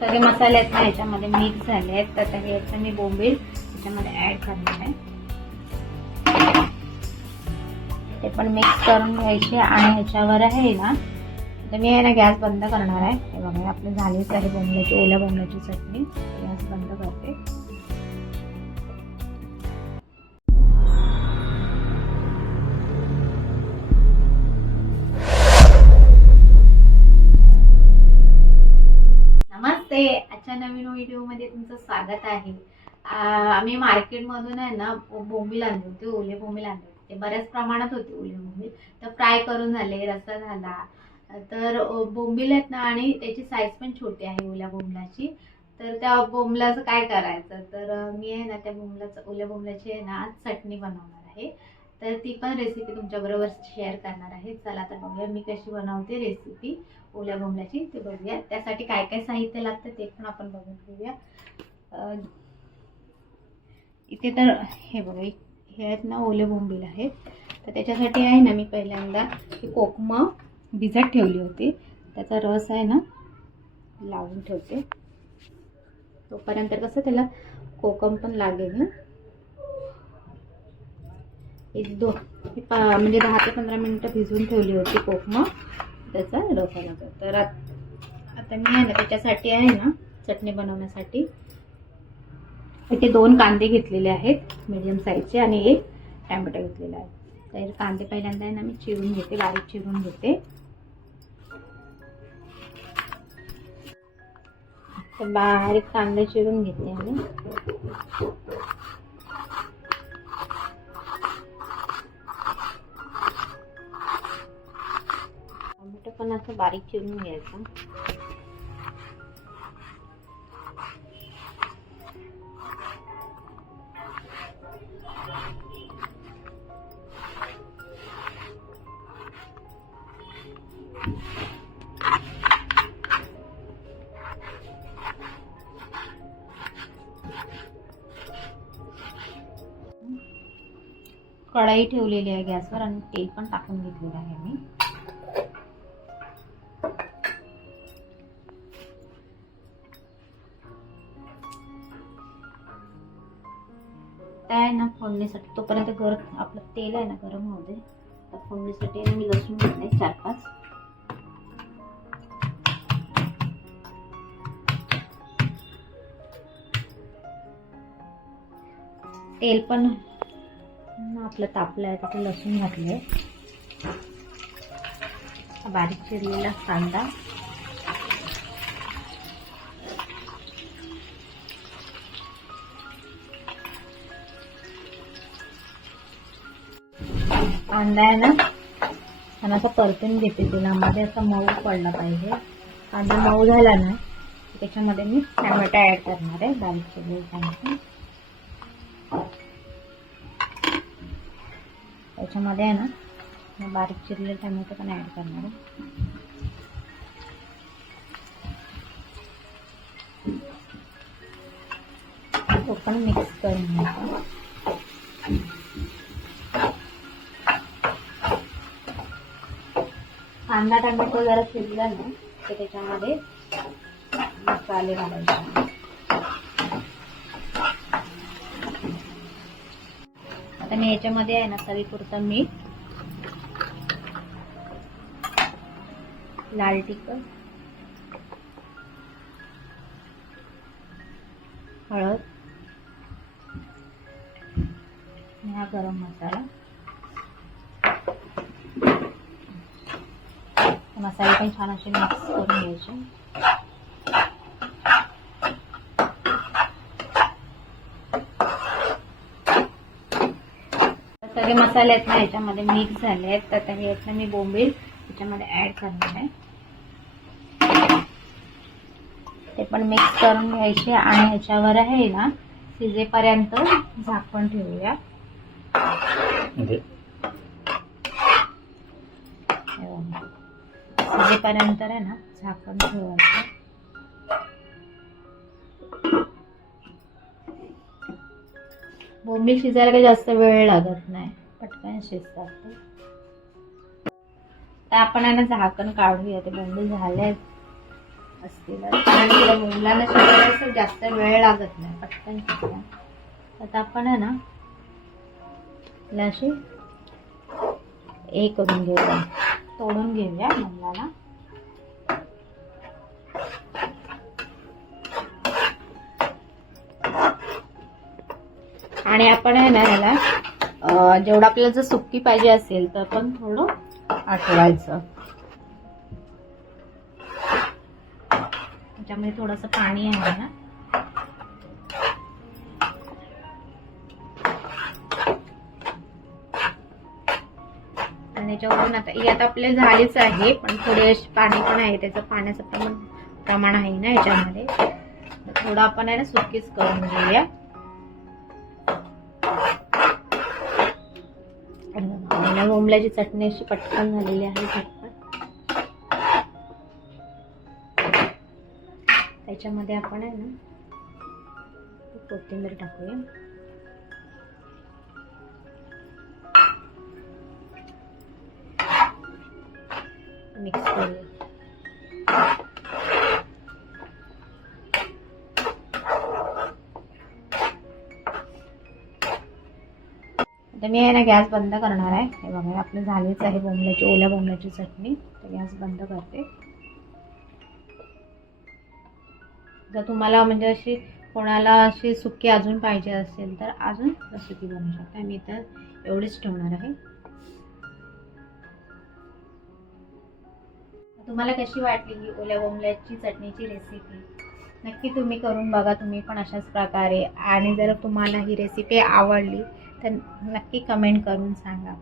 सगळे मसाले आहेत ना याच्यामध्ये मिक्स झाले आहेत. तर हे याचं मी बोंबील त्याच्यामध्ये ऍड करणार आहे. ते पण मिक्स करून घ्यायचे आणि ह्याच्यावर आहे ना तर मी आहे ना गॅस बंद करणार आहे. हे बघा आपले झालीच आहे बोंबल्याची ओल्या बोंबल्याची चटणी. गॅस बंद करते. आजच्या नवीन व्हिडिओमध्ये तुमचं स्वागत आहे. आम्ही मार्केटमधून आहे ना बोंबील आणले होते ओले बोंबील आणले होते. ते बऱ्याच प्रमाणात होते ओले बोंबील. तर फ्राय करून झाले रस्सा झाला. तर बोंबील आहेत ना आणि त्याची साईज पण छोटी आहे ओल्या बोंबलाची. तर त्या बोंबलाचं काय करायचं? तर मी आहे ना त्या बोंबलाचं ओल्या बोंबलाची आहे ना आज चटणी बनवणार आहे. तर ती पण रेसिपी तुमच्याबरोबर शेअर करणार आहे. चला तर बघूया मी कशी बनवते रेसिपी ओल्या बोंबल्याची ते बघूया. त्यासाठी काय काय साहित्य लागतं ते पण आपण बघून घेऊया. इथे तर हे बघा हे आहेत ना ओले बोंबील आहेत. तर त्याच्यासाठी आहे ना मी पहिल्यांदा ही कोकमं भिजत ठेवली होती. त्याचा रस आहे ना लावून ठेवते. तोपर्यंत कसं त्याला कोकम पण लागेल एक दो ही पा म्हणजे दहा ते पंधरा मिनटं भिजवून ठेवली होती कोकमं. त्याचा रस लागत तर. आता मी आहे ना त्याच्यासाठी आहे ना चटणी बनवण्यासाठी. इथे दोन कांदे घेतलेले आहेत मीडियम साईजचे आणि एक टॅमॅटो घेतलेला आहे. तर कांदे पहिल्यांदा आहे ना मी चिरून घेते बारीक चिरून घेते. तर बारीक कांदे चिरून घेते आम्ही पण असं बारीक चिरून घ्यायचं. कढाई ठेवलेली आहे गॅसवर आणि तेल पण टाकून घेतलेलं आहे मी. काय आहे ना फोडणीसाठी. तोपर्यंत गरम आपलं तेल आहे ना गरम होऊ दे. तर फोडणीसाठी मी लसूण घेतले चार पाच. तेल पण ना आपलं तापलं आहे त्याचं लसूण घातलंय. बारीक चिरलेला कांदा. कांदा आहे ना? आणि असं परतून घेते तेलामध्ये असं मऊ पडला पाहिजे. कांदा मऊ झाला ना त्याच्यामध्ये मी टॅमॅटो ॲड करणार आहे बारीक चिरले टॅमॅटो त्याच्यामध्ये आहे ना बारीक चिरलेले टॅमॅटो पण ॲड करणार आहे. तो पण मिक्स करून घ्यायचा कांदा टॅमॅटो जरा शिजला ना तर त्याच्यामध्ये मसाले घालायचे. आता मी याच्यामध्ये आहे ना चवीपुरतं मीठ लाल तिखट हळद मसाले पण छान असे मिक्स करून घ्यायचे. सगळे मसाले आहेत ना याच्यामध्ये मिक्स झाले आहेत. तर हे आहेत ना मी बोंबील त्याच्यामध्ये ऍड करणार आहे. ते पण मिक्स करून घ्यायचे आणि ह्याच्यावर आहे ना शिजेपर्यंत झाकण ठेवूया. म्हणजे शिजेपर्यंत आहे ना झाकण ठेवायचं. बोंबील शिजायला काही जास्त वेळ लागत नाही. पटकन शिजतात. तर आपण आहे ना झाकण काढूया. ते बोंबील झाले असतील. कारण तिला मुलांना शिकायला जास्त वेळ लागत नाही. पटकन शिजतात. आता आपण आहे ना तिला अशी हे करून घेऊया. तोडून घेऊया मुलाला आणि आपण आहे ना याला जेवढं आपल्याला जर सुक्की पाहिजे असेल तर पण थोडं आठवायचं. त्याच्यामध्ये थोडंसं पाणी आहे ना. ह्याच्यावरून आता ही आता आपल्या झालीच आहे पण थोडे अशी पाणी पण आहे त्याचं पाण्याचं प्रमाण प्रमाण आहे ना याच्यामध्ये थोडं आपण आहे ना सुकीच करून घेऊया. बोंबल्याची चटणी अशी पटकन झालेली आहे त्याच्यामध्ये आपण आहे ना कोथिंबीर टाकूया. मिक्स करूया. आता मी आहे ना गॅस बंद करणार आहे. हे बघा आपलं झालीच आहे बोंबल्याची ओल्या बोंबल्याची चटणी. तर गॅस बंद करते. जर तुम्हाला म्हणजे अशी कोणाला अशी सुकी अजून पाहिजे असेल तर अजून रेसिपी बनवू शकता. मी तर एवढीच ठेवणार आहे. तुम्हाला कशी वाटली ही ओल्या बोंबल्याची चटणीची रेसिपी नक्की तुम्ही करून बघा तुम्ही पण अशाच प्रकारे. आणि जर तुम्हाला ही रेसिपी आवडली तर नक्की कमेंट करून सांगा.